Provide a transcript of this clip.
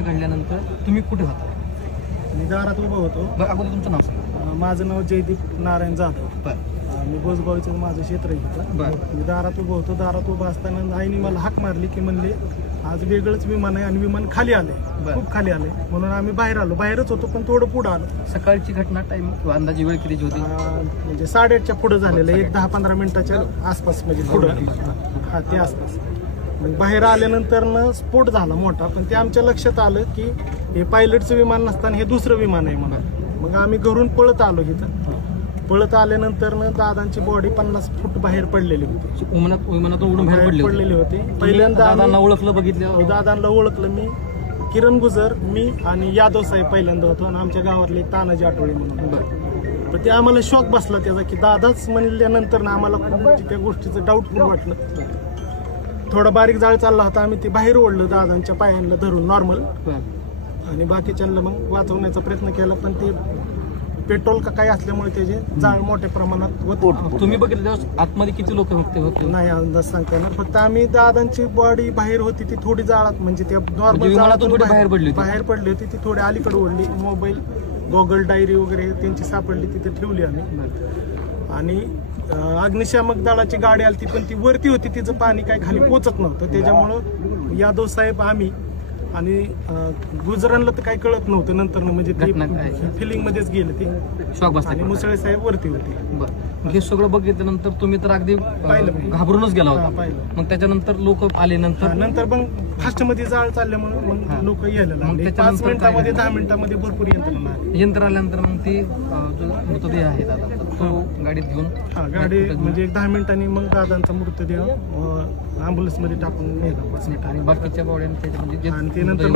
घडल्यानंतर तुम्ही कुठे होता? मी दारात उभा होतो. बरं, अगोदर तुमचं नाव सांगा. माझं नाव जयदीप नारायण जाधव. बरं मी बोसगावचं माझं क्षेत्र आहे तिथं. बरं. मी दारात उभं होतो. दारात उभं असताना आईने मला हाक मारली की म्हणले आज वेगळंच विमान आहे आणि विमान खाली आलंय, बरं. खूप खाली आलंय. म्हणून आम्ही बाहेर आलो. बाहेरच होतो पण थोडं पुढं आलो. सकाळची घटना टाईम किंवा अंदाजी वेळ कितीची होती? म्हणजे 8:30च्या पुढं झालेलं आहे. 10-15 मिनिटाच्या आसपास, म्हणजे पुढं हा ते आसपास. मग बाहेर आल्यानंतर स्फोट झाला मोठा. पण ते आमच्या लक्षात आलं की हे पायलटचं विमान नसताना हे दुसरं विमान आहे म्हणून. मग आम्ही घरून पळत आलो इथं. पळत आल्यानंतर दादांची बॉडी 50 फूट बाहेर पडलेली होती. विमानातून उडून बाहेर पडलेली होती. पहिल्यांदा दादांना ओळखलं, बघितलं? दादांना ओळखलं मी. किरण गुजर, मी आणि यादव साहेब पहिल्यांदा होतो आणि आमच्या गावातले एक तानाजी आठवळे म्हणून. बरं. पण ते आम्हाला शॉक बसला त्याचा की दादाच म्हणल्यानंतर ना आम्हाला खूप त्या गोष्टीचं डाऊटफुल वाटलं. थोडा बारीक जाळ चालला होता. आम्ही ते बाहेर ओढलं दादांच्या पायांना धरून नॉर्मल, आणि बाकीच्यांना मग वाचवण्याचा प्रयत्न केला. पण ते पेट्रोल का काही असल्यामुळे त्याचे जाळ मोठ्या प्रमाणात होत. तुम्ही बघितलं त्यावेळेस आतमध्ये किती लोक होते? नाही अंदाज सांगता येणार. फक्त आम्ही दादांची बॉडी बाहेर होती ती थोडी जाळात, म्हणजे त्या नॉर्मल विमानातून बाहेर पडली होती ती थोडी अलीकडे ओढली. मोबाईल, गॉगल, डायरी वगैरे त्यांची सापडली, तिथे ठेवली आम्ही. आणि अग्निशामक दलाची गाडी आली ती, पण ती वरती होती. तिचं पाणी काही खाली पोचत नव्हतं. त्याच्यामुळं यादव साहेब, आम्ही आणि गुजरांना तर काही कळत नव्हतं नंतर, म्हणजे फिलिंग मध्येच गेले ते. शॉक बसला. आणि मुसळे साहेब वरती होते. बरं. हे सगळं बघितल्यानंतर तुम्ही तर अगदी घाबरूनच गेला होता. मग त्याच्यानंतर लोक आले नंतर पण फास्ट मध्ये जाळ चालल्यामुळे मग लोक यायला लागले. 5 मिनिटामध्ये 10 मिनिटामध्ये भरपूर यंत्र आल्यानंतर मग ते जो मृतदेह आहे दादा तो गाडीत घेऊन गाडी म्हणजे एक 10 मिनिटांनी मग दादांचा मृतदेह अँब्युलन्स मध्ये टाकून नेला. आणि बाकीच्या बॉड्या त्याच्या म्हणजे आणि ते नंतर